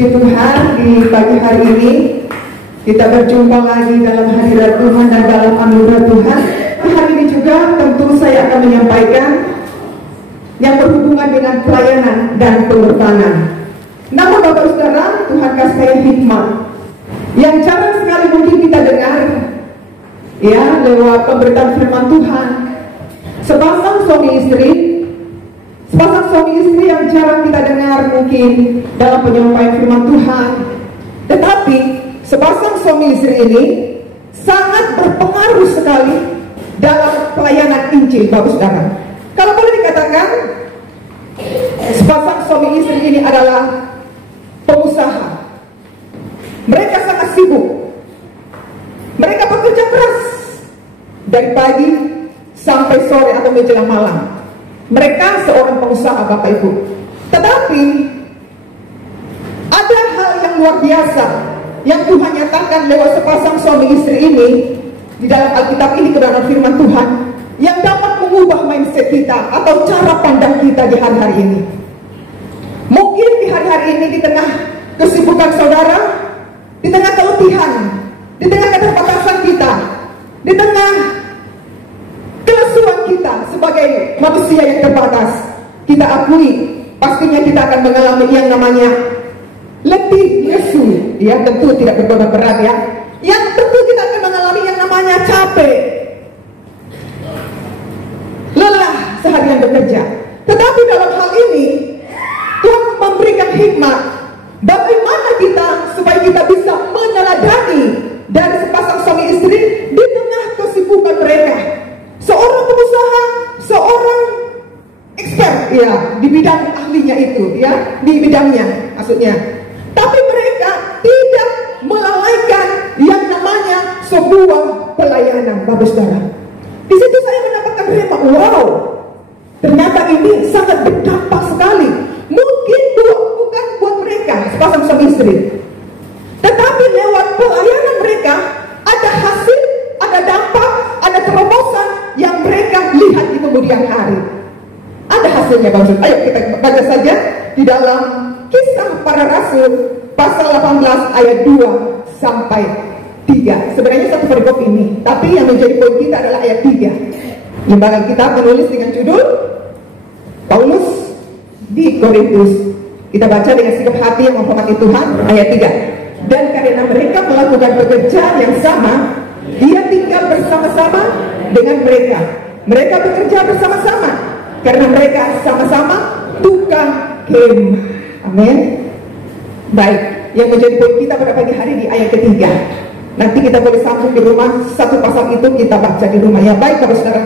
Puji Tuhan, di pagi hari ini kita berjumpa lagi dalam hadirat Tuhan dan dalam anugerah Tuhan. Hari ini juga tentu saya akan menyampaikan yang berhubungan dengan pelayanan dan pengorbanan. Namun Bapak Saudara, Tuhan kasih saya hikmat yang jarang sekali mungkin kita dengar, ya, lewat pemberitaan firman Tuhan. Sepasang suami istri yang jarang kita dengar mungkin dalam penyampaian firman Tuhan. Tetapi sepasang suami istri ini sangat berpengaruh sekali dalam pelayanan Injil, Bapak Saudara. Kalau boleh dikatakan, sepasang suami istri ini adalah pengusaha. Mereka sangat sibuk. Mereka bekerja keras dari pagi sampai sore atau menjelang malam. Mereka seorang pengusaha, Bapak Ibu. Tetapi ada hal yang luar biasa yang Tuhan nyatakan lewat sepasang suami istri ini di dalam Alkitab ini, kebenaran firman Tuhan yang dapat mengubah mindset kita atau cara pandang kita di hari-hari ini. Mungkin di hari-hari ini, di tengah kesibukan saudara, di tengah keletihan, di tengah keterbatasan kita, di tengah kelesuan kita sebagai manusia yang terbatas, kita akui pastinya kita akan mengalami yang namanya letih, lesu, ya, tentu tidak berat ya. Yang tentu kita akan mengalami yang namanya capek, lelah seharian bekerja. Tetapi dalam hal ini Tuhan memberikan hikmat bagaimana kita supaya kita bisa meneladani dari sepasang suami istri di tengah kesibukan mereka. Seorang pengusaha, seorang expert, ya, di bidang ahlinya itu, ya, di bidangnya maksudnya. Tapi mereka tidak melalaikan yang namanya sebuah pelayanan, Bapak Saudara. Di situ saya mendapatkan rema, wow, ternyata ini sangat berdampak sekali. Mungkin bukan buat mereka sepasang suami istri, tetapi lewat pelayanan mereka ada hasil, ada dampak, ada terobosan yang mereka lihat di kemudian hari. Ada hasilnya, Bapak Saudara. Ayo kita baca saja di dalam Kisah Para Rasul pasal 18 ayat 2 sampai 3. Sebenarnya satu perikop ini, tapi yang menjadi poin kita adalah ayat 3. Lembaga kita menulis dengan judul Paulus di Korintus. Kita baca dengan sikap hati yang menghormati Tuhan. Ayat 3. Dan karena mereka melakukan pekerjaan yang sama, dia tinggal bersama-sama dengan mereka. Mereka bekerja bersama-sama karena mereka sama-sama tukang kemah. Amin. Baik, yang menjadi poin kita pada pagi hari di ayat ketiga. Nanti kita boleh sambung di rumah, satu pasal itu kita baca di rumah, ya. Baik, Bapak Saudara.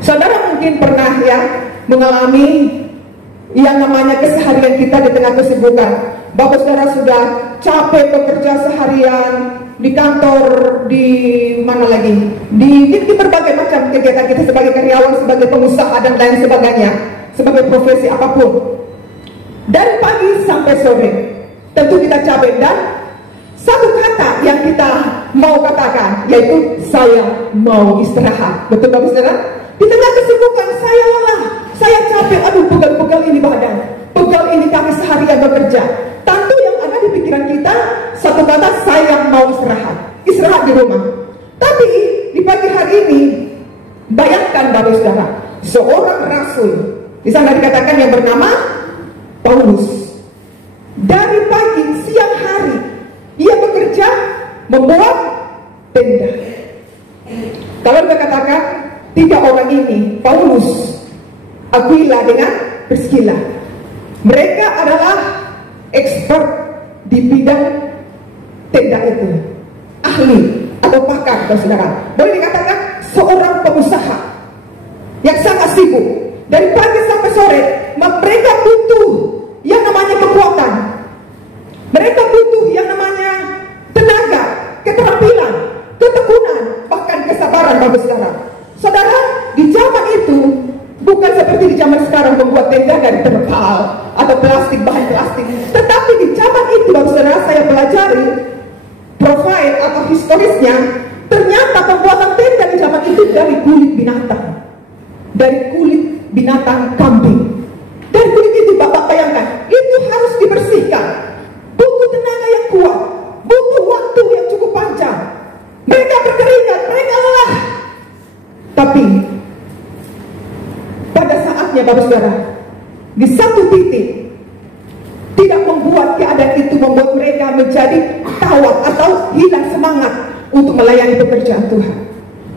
Saudara mungkin pernah, ya, mengalami yang namanya keseharian kita di tengah kesibukan. Bapak Saudara sudah capek bekerja seharian di kantor, di mana lagi, di berbagai macam kegiatan kita sebagai karyawan, sebagai pengusaha dan lain sebagainya, sebagai profesi apapun. Dari pagi sampai sore, tentu kita capek, dan satu kata yang kita mau katakan yaitu saya mau istirahat. Betul, Bapak Saudara? Di tengah kesibukan saya lelah, saya capek, aduh, pegal-pegal ini badan, pegal ini kaki seharian bekerja. Tentu yang ada di pikiran kita satu kata, saya mau istirahat di rumah. Tapi di pagi hari ini, bayangkan Bapak Saudara, seorang rasul, di sana dikatakan yang bernama Paulus, dari pagi siang hari ia bekerja membuat tenda. Kalau kita katakan tiga orang ini, Paulus, Aquila dengan Priscilla, mereka adalah expert di bidang tenda itu, ahli atau pakar, saudara. Boleh dikatakan seorang pengusaha yang sangat sibuk. Dari pagi sampai sore mereka butuh yang namanya kekuatan, mereka butuh yang namanya tenaga, keterampilan, ketekunan, bahkan kesabaran, Bapak Saudara. Saudara, di zaman itu bukan seperti di zaman sekarang membuat tenda dari terpal atau plastik, bahan plastik. Tetapi di zaman itu, Bapak Saudara, saya pelajari profil atau historisnya. Ternyata pembuatan tenda di zaman itu dari kulit binatang, dari kulit binatang kambing. Dan kulit itu, Bapak bayangkan, itu harus dibersihkan, di satu titik tidak membuat keadaan itu membuat mereka menjadi tawar atau hilang semangat untuk melayani pekerjaan Tuhan.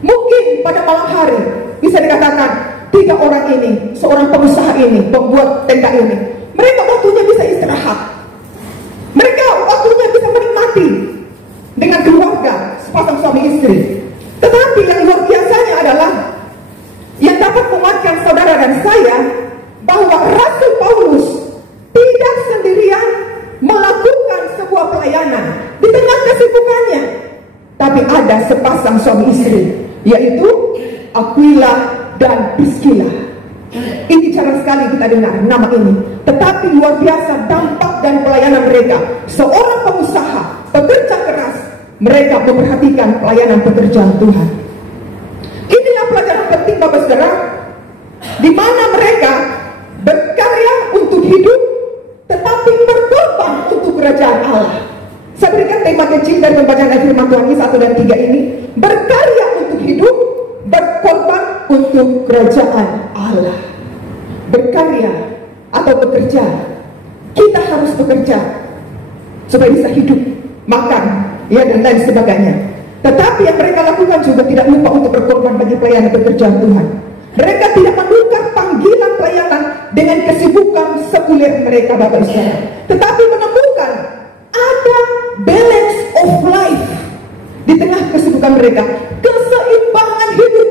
Mungkin pada malam hari bisa dikatakan 3 orang ini, seorang pengusaha ini, pembuat tenda ini, mereka waktunya bisa istirahat, mereka waktunya bisa menikmati dengan keluarga sepasang suami istri. Tetapi yang luar biasanya adalah yang dapat menguatkan saudara dan saya bahwa Rasul Paulus tidak sendirian melakukan sebuah pelayanan di tengah kesibukannya, tapi ada sepasang suami istri, yaitu Aquila dan Priscilla. Ini jarang sekali kita dengar nama ini, tetapi luar biasa dampak dan pelayanan mereka. Seorang pengusaha, pekerja keras, mereka memperhatikan pelayanan pekerjaan Tuhan. Inilah pelajaran penting Bapak Saudara, di mana mereka berkarya untuk hidup, tetapi berkorban untuk kerajaan Allah. Saya berikan tema kecil dari pembacaan ayat firman Tuhan 1 dan 3 ini, berkarya untuk hidup, berkorban untuk kerajaan Allah. Berkarya atau bekerja, kita harus bekerja supaya bisa hidup, makan, ya, dan lain sebagainya. Tetapi yang mereka lakukan juga tidak lupa untuk berkorban bagi pelayanan pekerjaan Tuhan. Mereka tidak menukar panggilan pelayanan dengan kesibukan sekuler mereka, Bapak Saudara, tetapi menemukan ada balance of life di tengah kesibukan mereka, keseimbangan hidup.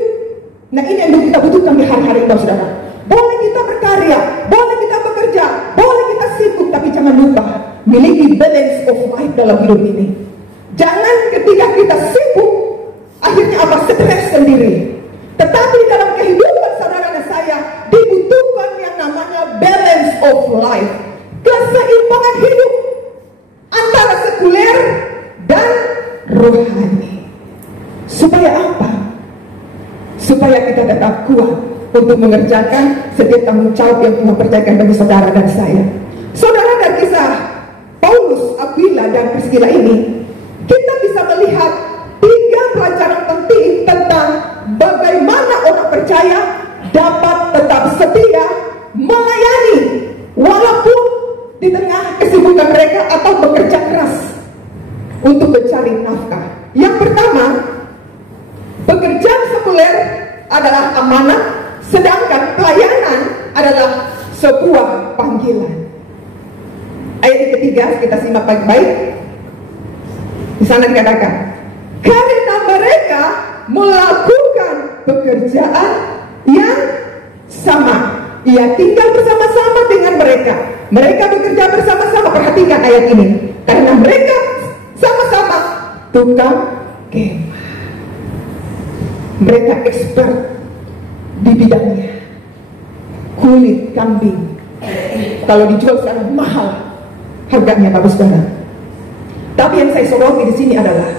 Nah, ini yang kita butuhkan di hari-hari ini, Bapak Saudara. Boleh kita berkarya, boleh kita bekerja, boleh kita sibuk, tapi jangan lupa miliki balance of life dalam hidup ini. Jangan ketika kita sibuk akhirnya apa? Stres sendiri. Tetapi dalam kehidupan saudara dan saya dibutuhkan yang namanya balance of life, keseimbangan hidup antara sekuler dan rohani. Supaya apa? Supaya kita tetap kuat untuk mengerjakan setiap tanggung jawab yang Tuhan percayakan bagi saudara dan saya. Saudara, dan kisah Paulus, Aquila, dan Priscilla ini, kita bisa melihat 3 pelajaran penting tentang bagaimana orang percaya dapat tetap setia melayani walaupun di tengah kesibukan mereka atau bekerja keras untuk mencari nafkah. Yang pertama, pekerjaan sekuler adalah amanah, sedangkan pelayanan adalah sebuah panggilan. Ayat ketiga kita simak baik-baik. Di sana dikatakan, karena mereka melakukan pekerjaan yang sama, ia tinggal bersama-sama dengan mereka. Mereka bekerja bersama-sama. Perhatikan ayat ini. Karena mereka sama-sama tukang kemah. Mereka expert di bidangnya. Kulit kambing kalau dijual sekarang mahal harganya, Bapak Saudara. Tapi yang saya soroti di sini adalah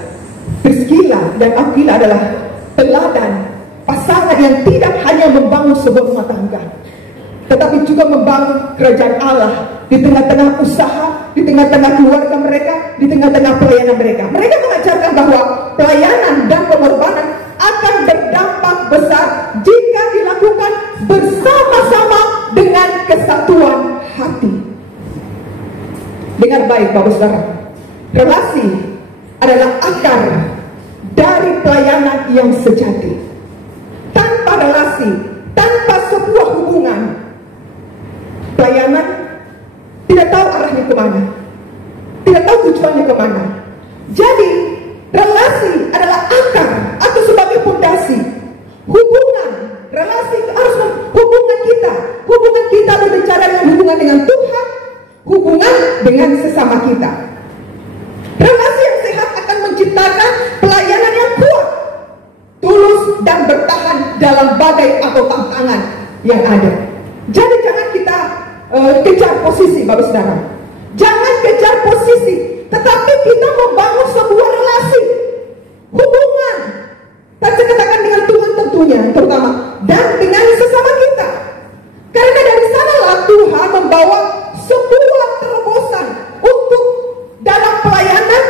Priscilla dan Aquila adalah teladan pasangan yang tidak hanya membangun sebuah rumah tangga, tetapi juga membangun kerajaan Allah di tengah-tengah usaha, di tengah-tengah keluarga mereka, di tengah-tengah pelayanan mereka. Mereka mengajarkan bahwa pelayanan dan pengorbanan akan berdampak besar jika dilakukan bersama-sama dengan kesatuan hati. Dengar baik, Bapak Saudara. Relasi adalah akar dari pelayanan yang sejati. Tanpa relasi, tanpa sebuah hubungan, pelayanan tidak tahu arahnya kemana, tidak tahu tujuannya kemana. Jadi relasi adalah akar atau sebagai fondasi. Hubungan, relasi harus hubungan kita berbicara dengan hubungan dengan Tuhan, hubungan dengan sesama kita. Relasi yang sehat akan menciptakan pelayanan yang kuat, tulus, dan bertahan dalam badai atau tantangan yang ada. Jadi jangan kita kejar posisi, Bapak Saudara. Jangan kejar posisi, tetapi kita membangun sebuah relasi, hubungan. Saya katakan dengan Tuhan tentunya, terutama, dan dengan sesama kita. Karena dari sanalah Tuhan membawa sebuah terobosan untuk dalam pelayanan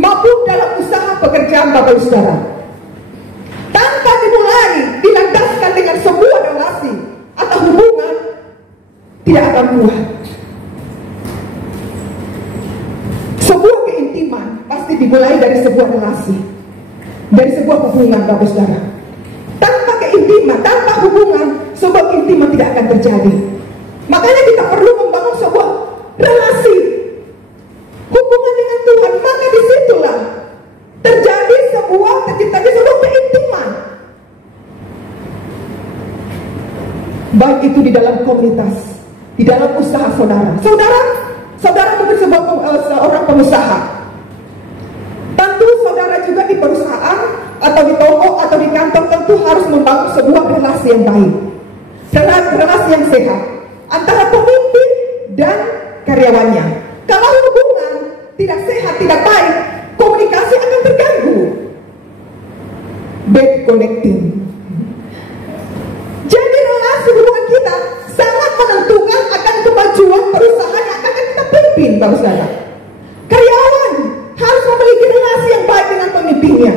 maupun dalam usaha pekerjaan, Bapak Saudara. Tanpa dimulai dilandaskan dengan sebuah relasi atau hubungan, tidak akan kuat. Sebuah keintiman pasti dimulai dari sebuah relasi, dari sebuah hubungan, Bapak Saudara. Tanpa keintiman, tanpa hubungan, sebuah keintiman tidak akan terjadi. Makanya kita perlu membangun sebuah relasi, hubungan dengan Tuhan. Maka disitulah terciptanya sebuah keintiman, baik itu di dalam komunitas, di dalam usaha saudara. Saudara mungkin seorang pengusaha. Tentu saudara juga di perusahaan atau di toko atau di kantor tentu harus membangun sebuah relasi yang baik, relasi yang sehat antara pemimpin dan karyawannya. Kalau hubungan tidak sehat, tidak baik, komunikasi akan terganggu. Bad connecting. Jadi relasi hubungan kita sangat menentukan akan kemajuan perusahaan yang akan kita pimpin, Bapak Saudara. Karyawan harus memiliki relasi yang baik dengan pemimpinnya,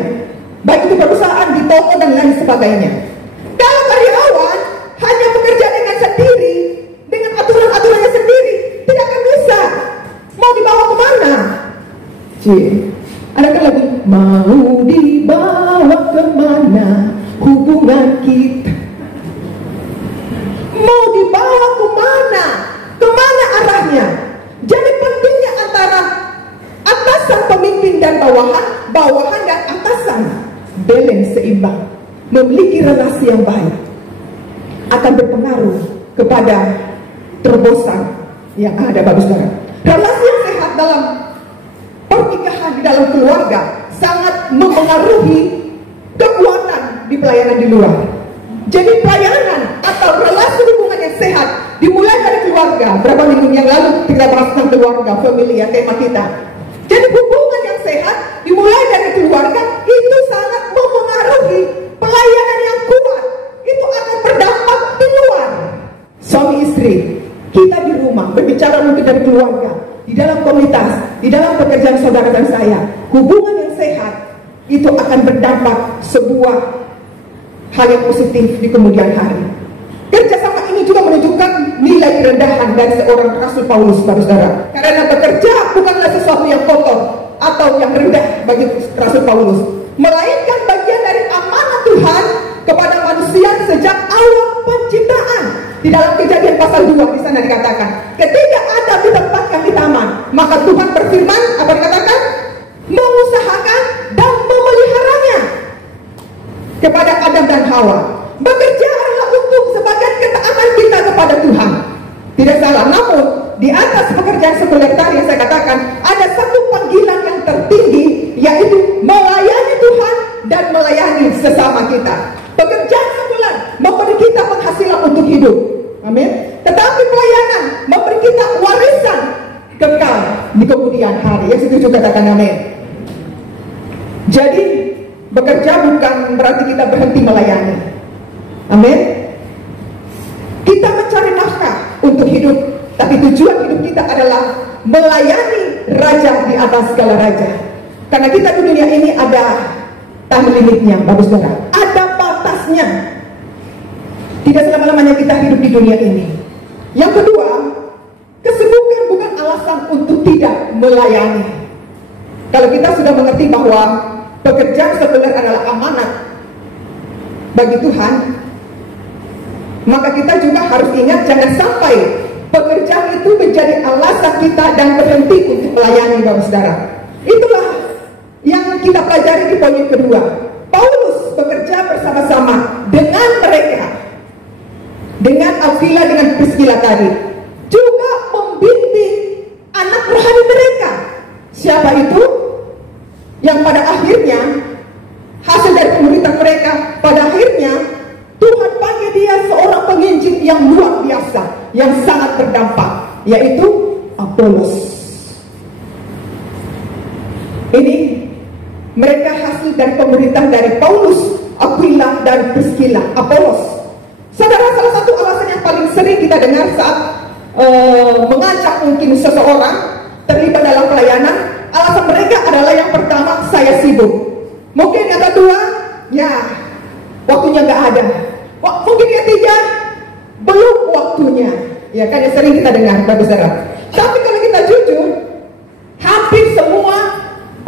baik itu perusahaan, di toko dan lain sebagainya. Kalau karyawan hanya bekerja dengan sendiri, dengan aturan-aturannya sendiri, tidak akan bisa. Mau dibawa kemana? Adakah lagu mau dibawa kemana hubungan kita? Mau dibawa kemana? Kemana arahnya? Jadi pentingnya antara atasan, pemimpin dan bawahan dan atasan balance, seimbang, memiliki relasi yang baik akan berpengaruh kepada terobosan yang ada, Bapak Saudara. Relasi yang sehat dalam pernikahan, di dalam keluarga sangat mempengaruhi kekuatan di pelayanan di luar. Jadi pelayanan atau relasi hubungan yang sehat dimulai dari keluarga. Berapa minggu yang lalu kita bahas tentang keluarga, family, ya, tema kita. Jadi hubungan yang sehat dimulai dari keluarga, itu sangat mempengaruhi pelayanan yang kuat. Itu akan berdampak di luar. Suami istri, kita di rumah berbicara mungkin dari keluarga, di dalam komunitas, di dalam pekerjaan saudara dan saya, hubungan yang sehat itu akan berdampak sebuah hal yang positif di kemudian hari. Kerjasama ini juga menunjukkan nilai kerendahan dari seorang Rasul Paulus, saudara. Karena bekerja bukanlah sesuatu yang kotor atau yang rendah bagi Rasul Paulus, melainkan bagian dari amanat Tuhan kepada manusia sejak awal penciptaan. Di dalam Kejadian pasal 2 di sana dikatakan, ketika Adam ditempatkan di taman, maka Tuhan berfirman, apa dikatakan? Mengusahakan dan memeliharanya kepada Adam dan Hawa. Bekerja adalah untuk sebagian ketaatan kita kepada Tuhan. Tidak salah, namun di atas pekerjaan sekuler tadi yang saya katakan, ada satu panggilan yang tertinggi, yaitu melayani Tuhan dan melayani sesama kita. Pekerjaan sekuler memberi kita penghasilan untuk hidup, amin. Tetapi pelayanan memberi kita warisan kekal di kemudian hari. Yang setuju katakan amin. Jadi bekerja bukan berarti kita berhenti melayani, amin. Kita mencari nafkah untuk hidup, tapi tujuan hidup kita adalah melayani Raja di atas segala raja. Karena kita di dunia ini ada time limitnya, Bapak Saudara. Ada batasnya. Tidak selama-lamanya kita hidup di dunia ini. Yang kedua, kesibukan bukan alasan untuk tidak melayani. Kalau kita sudah mengerti bahwa pekerjaan sekuler adalah amanat bagi Tuhan, maka kita juga harus ingat jangan sampai pekerjaan itu menjadi alasan kita dan berhenti untuk melayani, Bapak Saudara. Itulah yang kita pelajari di poin yang kedua. Paulus bekerja bersama-sama dengan mereka, dengan Aquila, dengan Priscilla tadi, juga membimbing anak rohani mereka. Siapa itu? Yang pada akhirnya hasil dari pemuritan mereka, pada akhirnya Tuhan panggil dia seorang penginjil yang luar biasa, yang sangat berdampak, yaitu Apolos. Ini mereka hasil dari pemuritan dari Paulus, Aquila, dan Priscilla. Apolos, saudara, salah satu alasan yang paling sering kita dengar saat mengajak mungkin seseorang terlibat dalam pelayanan, alasan mereka adalah yang pertama, saya sibuk. Mungkin yang kedua, ya waktunya nggak ada. Mungkin yang ketiga, belum waktunya. Ya kan, yang sering kita dengar, Bapak Saudara. Tapi kalau kita jujur, hampir semua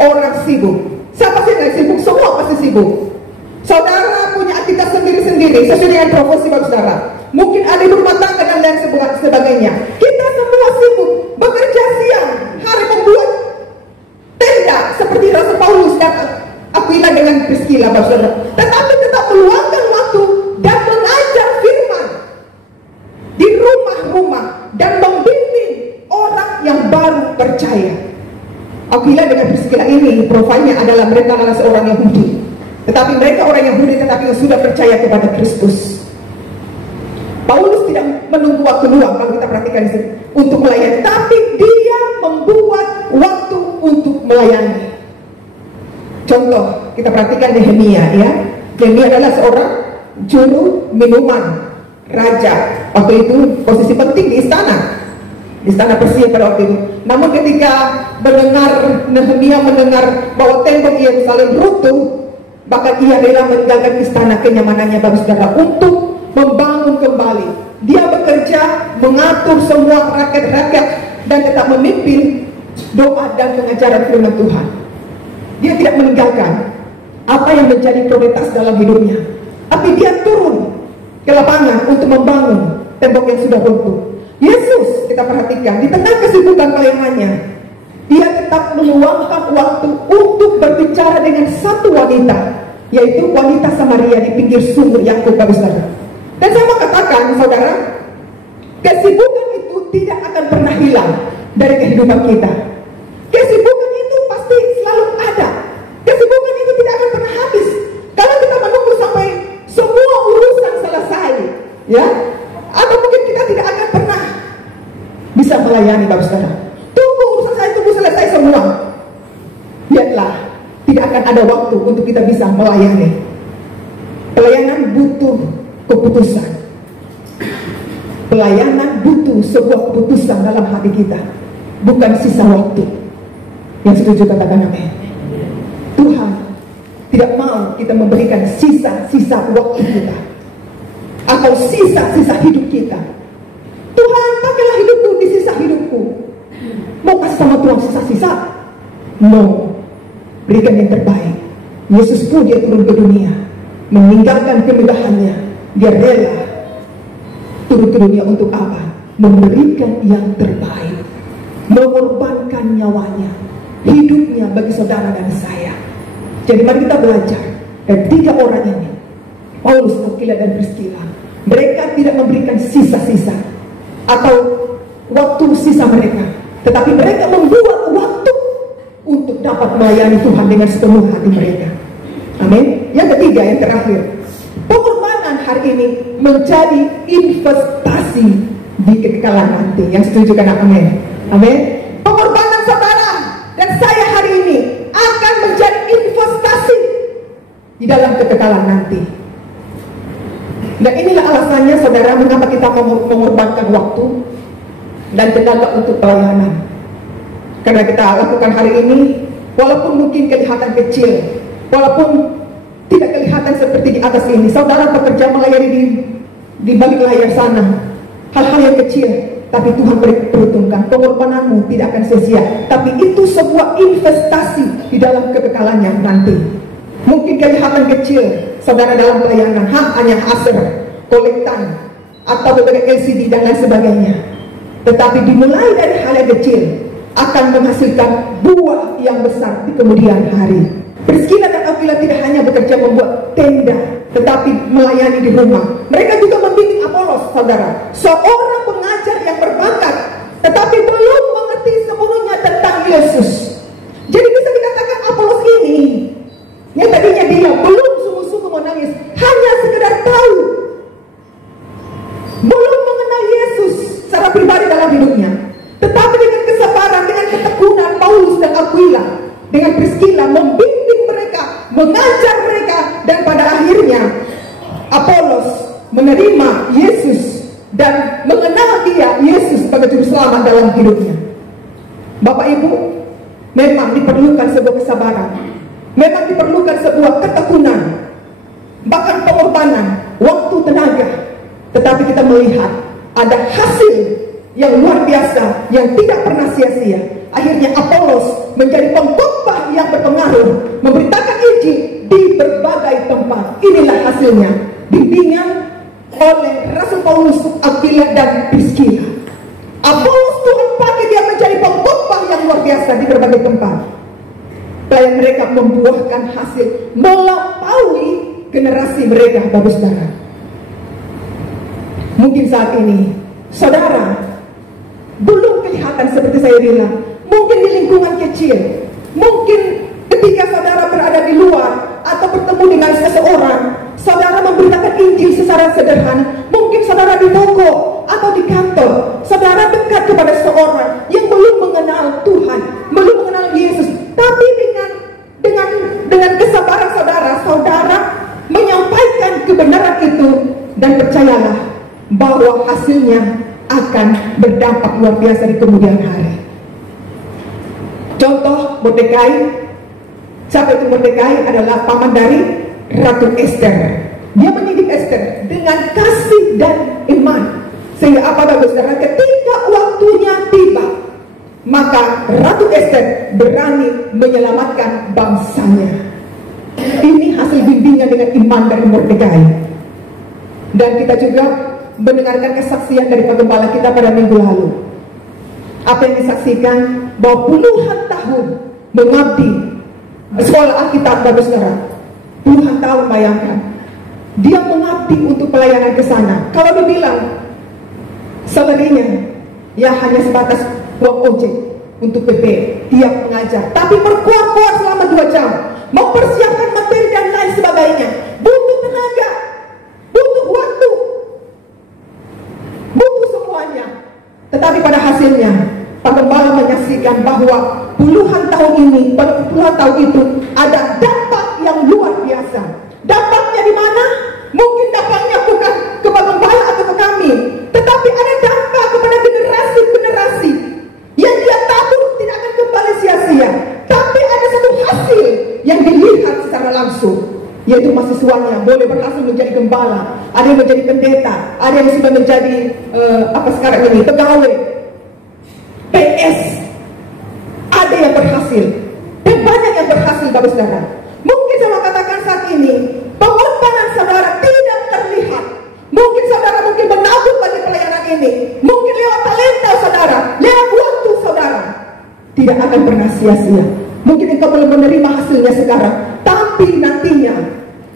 orang sibuk. Siapa sih yang sibuk? Semua pasti sibuk. Saudara punya aktivitas sendiri-sendiri sesuai dengan profesi Bapak Saudara. Mungkin ada ibu rumah tangga dan lain sebagainya. Kita semua sibuk, bekerja siang, hari membuat tenda seperti Rasul Paulus dan Aquila dengan Priscilla, Bapak Saudara. Tetapi tetap meluangkan waktu dan mengajar firman di rumah-rumah dan membimbing orang yang baru percaya. Aquila dengan Priscilla ini profilnya adalah mereka adalah seorang Yahudi, tetapi mereka orang Yahudi tetapi yang sudah percaya kepada Kristus. Paulus tidak menunggu waktu luang kalau kita perhatikan di sini untuk melayani, tapi dia membuat waktu untuk melayani. Contoh, kita perhatikan Nehemia, ya. Nehemia adalah seorang juru minuman raja. Waktu itu posisi penting di istana Persia pada waktu itu. Namun ketika Nehemia mendengar bahwa tembok Yerusalem runtuh, bahkan ia rela meninggalkan istana kenyamanannya, Bapak Saudara, untuk membangun kembali. Dia bekerja mengatur semua rakyat-rakyat dan tetap memimpin doa dan pengajaran firman Tuhan. Dia tidak meninggalkan apa yang menjadi prioritas dalam hidupnya, tapi dia turun ke lapangan untuk membangun tembok yang sudah runtuh. Yesus, kita perhatikan, di tengah kesibukan pelayanannya, dia tetap meluangkan waktu untuk berbicara dengan satu wanita, yaitu wanita Samaria di pinggir sumur Yakub, Bapak Saudara. Dan saya mau katakan, saudara, kesibukan itu tidak akan pernah hilang dari kehidupan kita. Kesibukan itu pasti selalu ada. Kesibukan itu tidak akan pernah habis. Kalau kita menunggu sampai semua urusan selesai, ya, atau mungkin kita tidak akan pernah bisa melayani, Bapak Saudara. Tunggu urusan saya, tunggu selesai semua. Lihatlah, tidak akan ada waktu untuk kita bisa melayani. Pelayanan butuh keputusan. Pelayanan butuh sebuah keputusan dalam hati kita, bukan sisa waktu. Yang setuju katakan amin. Tuhan tidak mau kita memberikan sisa-sisa waktu kita atau sisa-sisa hidup kita. Tuhan, pakailah hidupku di sisa hidupku. Mau kasih sama Tuhan sisa-sisa? No. Berikan yang terbaik. Yesus pun dia turun ke dunia, meninggalkan kemegahannya. Dia rela turun ke dunia untuk apa? Memberikan yang terbaik, mengorbankan nyawanya, hidupnya bagi saudara dan saya. Jadi mari kita belajar dari tiga orang ini, Paulus, Aquila dan Priscilla. Mereka tidak memberikan sisa-sisa atau waktu sisa mereka, tetapi mereka membuat waktu untuk dapat melayani Tuhan dengan sepenuh hati mereka. Amin. Yang ketiga, yang terakhir, pengorbanan hari ini menjadi investasi di kekekalan nanti. Yang setuju kan amin? Amin. Pengorbanan saudara dan saya hari ini akan menjadi investasi di dalam kekekalan nanti. Dan inilah alasannya saudara, mengapa kita mengorbankan waktu dan tenaga untuk pelayanan. Karena kita lakukan hari ini, walaupun mungkin kelihatan kecil, walaupun tidak kelihatan seperti di atas ini, saudara bekerja melayani di balik layar sana, hal-hal yang kecil, tapi Tuhan perhitungkan. Pengorbananmu tidak akan sia-sia, tapi itu sebuah investasi di dalam kekekalannya nanti. Mungkin kelihatan kecil, saudara, dalam pelayanan, hanya hasil, kolektan, atau berbagai LCD dan lain sebagainya. Tetapi dimulai dari hal yang kecil, akan menghasilkan buah yang besar di kemudian hari. Priscilla dan Aquila tidak hanya bekerja membuat tenda, tetapi melayani di rumah. Mereka juga membimbing Apolos, saudara, seorang pengajar yang berbakat, tetapi belum mengerti sepenuhnya tentang Yesus. Jadi bisa dikatakan Apolos ini, yang tadinya dia belum sungguh-sungguh menangis, hanya sekedar tahu, belum mengenal Yesus secara pribadi dalam hidupnya. Tetapi dengan kesabaran, dengan ketekunan, Paulus dan Aquila dengan Priscilla membimbing mereka, mengajar mereka, dan pada akhirnya Apolos menerima Yesus dan mengenal dia, Yesus, sebagai juru selamat dalam hidupnya. Bapak Ibu, memang diperlukan sebuah kesabaran, memang diperlukan sebuah ketekunan, bahkan pengorbanan, waktu, tenaga. Tetapi kita melihat ada hasil yang luar biasa, yang tidak pernah sia-sia. Akhirnya Apolos menjadi pengkhotbah yang berpengaruh, memberitakan Injil di berbagai tempat. Inilah hasilnya, bimbingan oleh Rasul Paulus, Aquila dan Priscilla. Apolos Tuhan pakai dia menjadi pengkhotbah yang luar biasa di berbagai tempat. Pelayan mereka membuahkan hasil melampaui generasi mereka, Bapak Saudara. Mungkin saat ini saudara belum kelihatan seperti saya bilang, mungkin di lingkungan kecil, mungkin ketika saudara berada di luar atau bertemu dengan seseorang, saudara memberitakan Injil secara sederhana. Mungkin saudara di toko atau di kantor, saudara dekat kepada seseorang yang belum mengenal Tuhan, belum mengenal Yesus, tapi dengan kesabaran saudara menyampaikan kebenaran itu, dan percayalah bahwa hasilnya akan berdampak luar biasa di kemudian hari. Contoh Mordekai. Siapa itu Mordekai? Adalah paman dari Ratu Esther. Dia mendidik Esther dengan kasih dan iman, sehingga apa, Bapak Saudara, ketika waktunya tiba, maka Ratu Esther berani menyelamatkan bangsanya. Ini hasil bimbingan dengan iman dari Mordekai. Dan kita juga mendengarkan kesaksian dari penggembala kita pada minggu lalu. Apa yang disaksikan, bahwa puluhan tahun mengabdi di sekolah Alkitab, Bapak Saudara. Puluhan tahun, bayangkan. Dia mengabdi untuk pelayanan ke sana. Kalau dibilang salarinya ya hanya sebatas uang ojek untuk PP, dia mengajar, tapi berkuar-kuar selama 2 jam, mempersiapkan materi dan lain sebagainya. Butuh tenaga, butuh waktu, butuh semuanya. Tetapi pada hasilnya, Pak Gembala menyaksikan bahwa puluhan tahun ini, pada puluhan tahun itu ada dampak yang luar biasa. Dampaknya di mana? Mungkin dampaknya bukan ke Pak Gembala atau ke kami, tetapi ada dampak kepada generasi-generasi yang dia tabur tidak akan kembali sia-sia. Tapi ada satu hasil yang dilihat secara langsung, yaitu mahasiswanya boleh berhasil menjadi gembala, ada yang menjadi pendeta, ada yang sudah menjadi sekarang ini pegawai PS, ada yang berhasil, dan banyak yang berhasil, Bapak Saudara. Mungkin saya mau katakan saat ini, pengorbanan saudara tidak terlihat. Mungkin saudara menabur bagi pelayanan ini, mungkin lewat talenta saudara, lewat waktu saudara, tidak akan pernah sia-sia. Mungkin engkau belum menerima hasilnya sekarang, tapi nantinya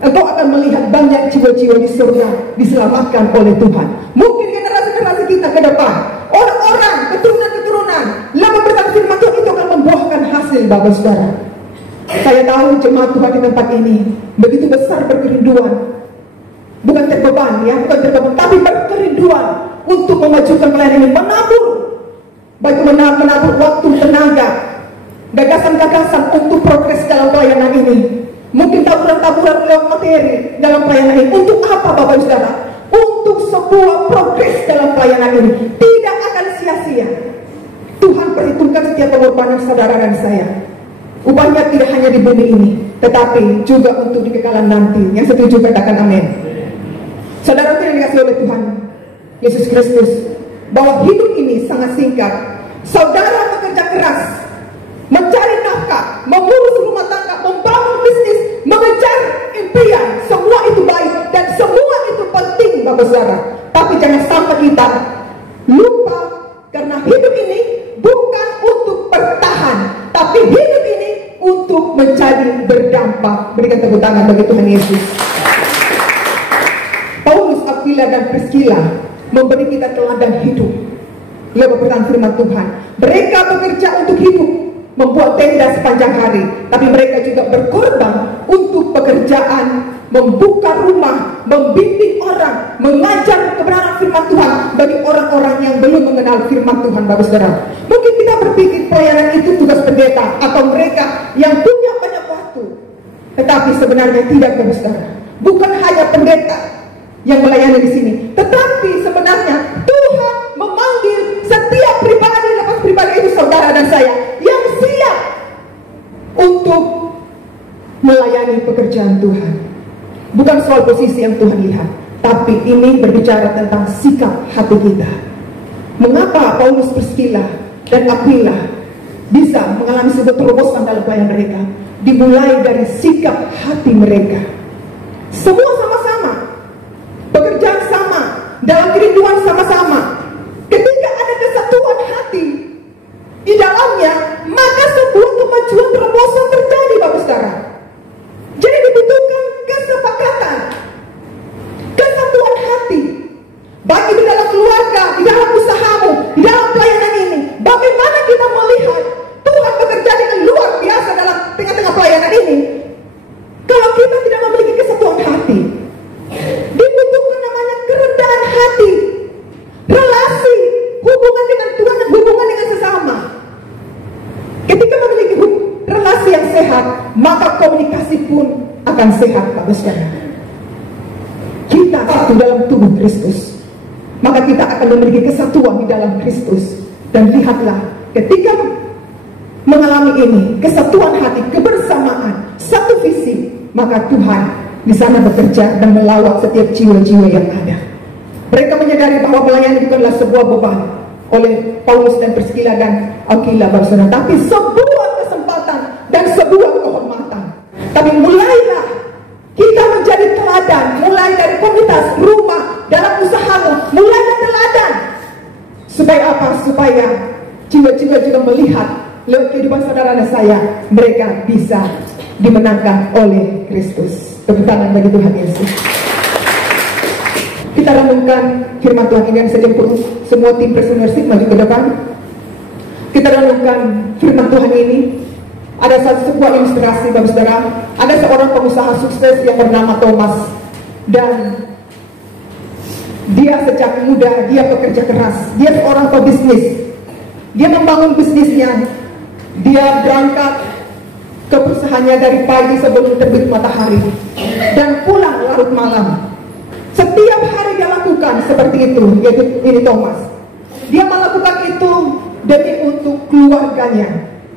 engkau akan melihat banyak jiwa-jiwa di surga diselamatkan oleh Tuhan. Mungkin generasi-generasi kita ke depan, orang-orang, keturunan-keturunan yang memberitakan firman Tuhan itu akan membuahkan hasil, Bapak Saudara. Saya tahu jemaat Tuhan di tempat ini begitu besar berkerinduan, bukan terbeban ya, bukan terbeban, tapi berkerinduan untuk memajukan pelayanan ini, menabur, baik menabur waktu, tenaga, gagasan-gagasan untuk progres dalam pelayanan ini. Mungkin taburan-taburan lewat materi dalam pelayanan ini. Untuk apa, Bapak Saudara? Untuk sebuah progres dalam pelayanan ini. Tidak akan sia-sia. Tuhan perhitungkan setiap pengorbanan saudara dan saya. Upahnya tidak hanya di bumi ini, tetapi juga untuk di kekalan nanti. Yang setuju katakan amin. Saudara yang dikasihi oleh Tuhan Yesus Kristus, bahwa hidup ini sangat singkat. Saudara bekerja keras, mencari nafkah, mengurus rumah tangga, membangun bisnis, mengejar impian, semua itu baik dan semua itu penting, Bapak Saudara. Tapi jangan sampai kita lupa, karena hidup ini bukan untuk bertahan, tapi hidup ini untuk menjadi berdampak. Berikan tepuk tangan bagi Tuhan Yesus. Paulus, Aquila dan Priscilla memberi kita teladan hidup. Ia berpesan firman Tuhan. Mereka bekerja untuk hidup, membuat tenda sepanjang hari, tapi mereka juga berkorban untuk pekerjaan, membuka rumah, membimbing orang, mengajar kebenaran firman Tuhan bagi orang-orang yang belum mengenal firman Tuhan, Bapak Saudara. Mungkin kita berpikir pelayanan itu tugas pendeta atau mereka yang punya banyak waktu, tetapi sebenarnya tidak, Bapak Saudara. Bukan hanya pendeta yang melayani di sini, tetapi sebenarnya Tuhan memanggil setiap pribadi, lepas pribadi itu saudara dan saya yang siap untuk melayani pekerjaan Tuhan. Bukan soal posisi yang Tuhan lihat, tapi ini berbicara tentang sikap hati kita. Mengapa Paulus, Priscilla, dan Aquila bisa mengalami sebuah terobosan dalam pelayanan mereka? Dimulai dari sikap hati mereka. Semua sama-sama, pekerjaan sama, dalam kerinduan sama-sama. Ketika ada kesatuan hati di dalamnya, maka sebuah kemajuan terobosan terjadi, Bapak Saudara. Jadi dibutuhkan kesepakatan, kesatuan hati, baik di dalam keluarga, di dalam usahamu, di dalam pelayanan ini. Bagaimana kita melihat Tuhan bekerja dengan luar biasa dalam tengah-tengah pelayanan ini? Kalau kita tidak memiliki kesatuan hati, dibutuhkan namanya kerendahan hati, relasi, hubungan dengan Tuhan dan hubungan dengan sesama. Ketika memiliki relasi yang sehat, maka komunikasi pun akan sehat, Bapak Saudara. Kita satu dalam tubuh Kristus, maka kita akan memiliki kesatuan di dalam Kristus. Dan lihatlah, ketika mengalami ini, kesatuan hati, kebersamaan, satu visi, maka Tuhan di sana bekerja dan melawat setiap jiwa-jiwa yang ada. Mereka menyadari bahwa pelayanan itu adalah sebuah beban oleh Paulus dan Priscilla dan Aquila, Bapak, tapi sebuah kesempatan dan sebuah kehormatan. Tapi mulailah kita menjadi teladan, mulai dari komunitas, rumah, dalam usahamu, mulailah teladan. Supaya apa? Supaya jiwa-jiwa juga melihat lewat kehidupan saudara dan saya, mereka bisa dimenangkan oleh Kristus. Tepuk tangan bagi Tuhan Yesus. Kita renungkan firman Tuhan ini, yang saya jemput semua tim Personership maju ke depan. Kita renungkan firman Tuhan ini. Ada sebuah ilustrasi, Bapak Saudara. Ada seorang pengusaha sukses yang bernama Thomas, dan dia sejak muda, dia bekerja keras. Dia seorang pebisnis. Dia membangun bisnisnya. Dia berangkat ke perusahaannya dari pagi sebelum terbit matahari dan pulang larut malam. Setiap hari dia lakukan seperti itu, yaitu ini Thomas. Dia melakukan itu demi untuk keluarganya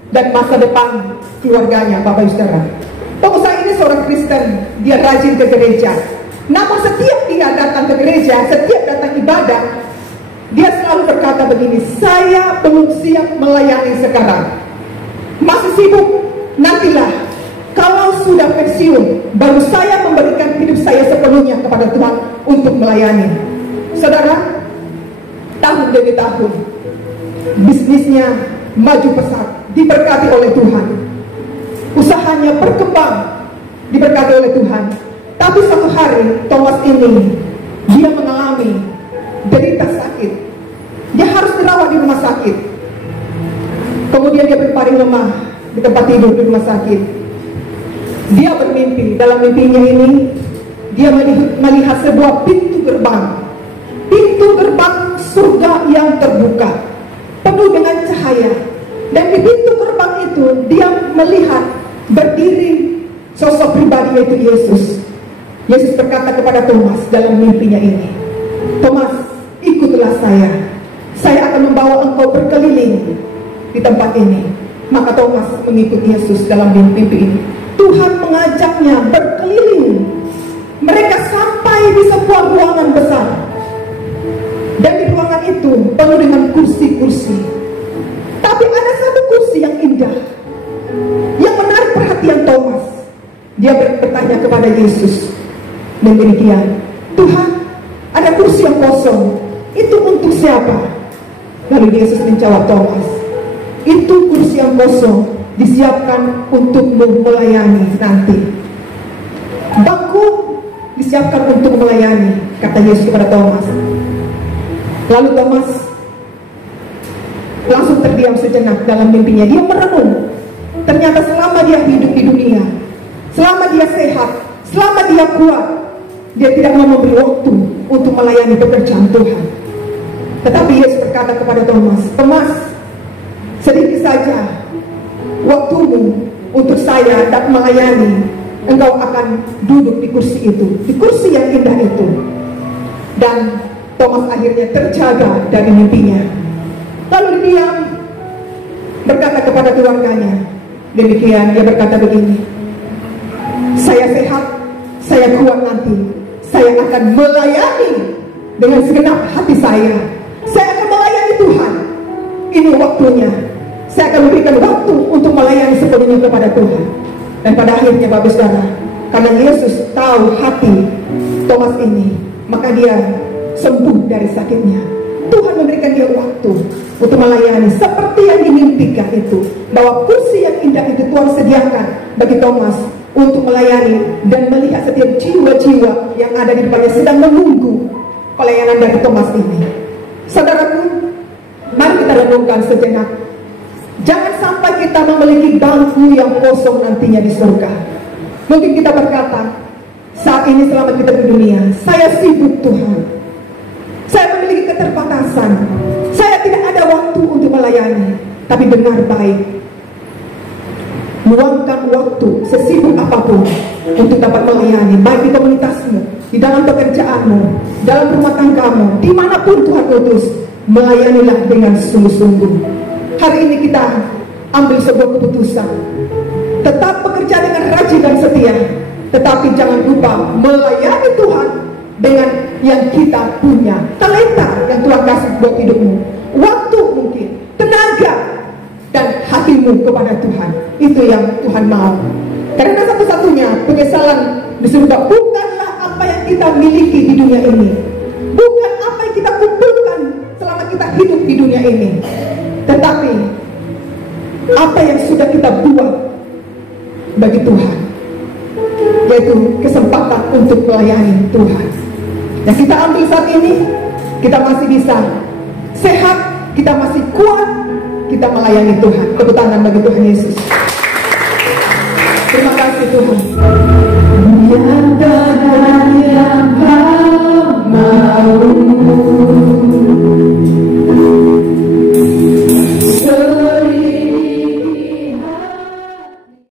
dan masa depan keluarganya, Bapak Ibu Saudara. Pengusaha ini seorang Kristen, dia rajin ke gereja. Namun setiap dia datang ke gereja, setiap datang ibadah, dia selalu berkata begini, saya belum siap melayani sekarang. Masih sibuk, nantilah. Kalau sudah pensiun, baru saya memberikan hidup saya sepenuhnya kepada Tuhan untuk melayani. Saudara, tahun demi tahun, bisnisnya maju pesat, diberkati oleh Tuhan. Usahanya berkembang, diberkati oleh Tuhan. Tapi suatu hari Thomas ini, dia mengalami derita sakit. Dia harus dirawat di rumah sakit. Kemudian dia berbaring lemah di tempat tidur di rumah sakit. Dia bermimpi. Dalam mimpinya ini, dia melihat sebuah pintu gerbang. Pintu gerbang surga yang terbuka, penuh dengan cahaya. Dan di pintu gerbang itu, dia melihat berdiri sosok pribadi, yaitu Yesus. Yesus berkata kepada Thomas dalam mimpinya ini, Thomas, ikutlah saya. Saya akan membawa engkau berkeliling di tempat ini. Maka Thomas mengikut Yesus dalam mimpi ini. Tuhan mengajaknya berkeliling. Mereka sampai di sebuah ruangan besar. Dan di ruangan itu penuh dengan kursi-kursi. Tapi ada satu kursi yang indah, yang menarik perhatian Thomas. Dia bertanya kepada Yesus, demikian, Tuhan, ada kursi yang kosong, itu untuk siapa? Lalu Yesus menjawab Thomas, itu kursi yang kosong disiapkan untukmu melayani nanti. Bangku disiapkan untuk melayani, kata Yesus kepada Thomas. Lalu Thomas langsung terdiam sejenak dalam mimpinya. Dia merenung. Ternyata selama dia hidup di dunia, selama dia sehat, selama dia kuat, dia tidak mau memberi waktu untuk melayani pekerjaan Tuhan. Tetapi Yesus berkata kepada Thomas, Thomas, sedikit saja waktumu untuk saya dan melayani. Engkau akan duduk di kursi itu, di kursi yang indah itu. Dan Thomas akhirnya terjaga dari mimpinya. Lalu dia berkata kepada keluarganya, demikian dia berkata begini, saya sehat, saya kuat nanti, saya akan melayani dengan segenap hati saya. Saya akan melayani Tuhan. Ini waktunya. Saya akan memberikan waktu untuk melayani sepenuhnya kepada Tuhan. Dan pada akhirnya Bapak Saudara, karena Yesus tahu hati Thomas ini, maka dia sembuh dari sakitnya. Tuhan memberikan dia waktu untuk melayani seperti yang dimimpikan itu, bahwa kursi yang indah itu Tuhan sediakan bagi Thomas untuk melayani dan melihat setiap jiwa-jiwa yang ada di depannya sedang menunggu pelayanan dari Thomas ini. Saudaraku, mari kita renungkan sejenak. Jangan sampai kita memiliki bangku yang kosong nantinya di surga. Mungkin kita berkata, saat ini selama kita di dunia, saya sibuk Tuhan, saya memiliki keterbatasan, saya tidak ada waktu untuk melayani. Tapi dengar baik, luangkan waktu sesibuk apapun untuk dapat melayani, baik di komunitasmu, di dalam pekerjaanmu, dalam rumah tanggamu, dimanapun Tuhan utus. Melayanilah dengan sungguh-sungguh. Hari ini kita ambil sebuah keputusan, tetap bekerja dengan rajin dan setia, tetapi jangan lupa melayani Tuhan dengan yang kita punya, talenta yang Tuhan kasih buat hidupmu, waktu mungkin, tenaga, dan hatimu kepada Tuhan. Itu yang Tuhan mau. Karena satu-satunya penyesalan di surga bukanlah apa yang kita miliki di dunia ini, bukan apa yang kita kumpulkan selama kita hidup di dunia ini, tetapi apa yang sudah kita buat bagi Tuhan, yaitu kesempatan untuk melayani Tuhan. Dan kita ambil saat ini, kita masih bisa sehat, kita masih kuat, kita melayani Tuhan. Tepuk tangan bagi Tuhan Yesus. Terima kasih Tuhan. Ya.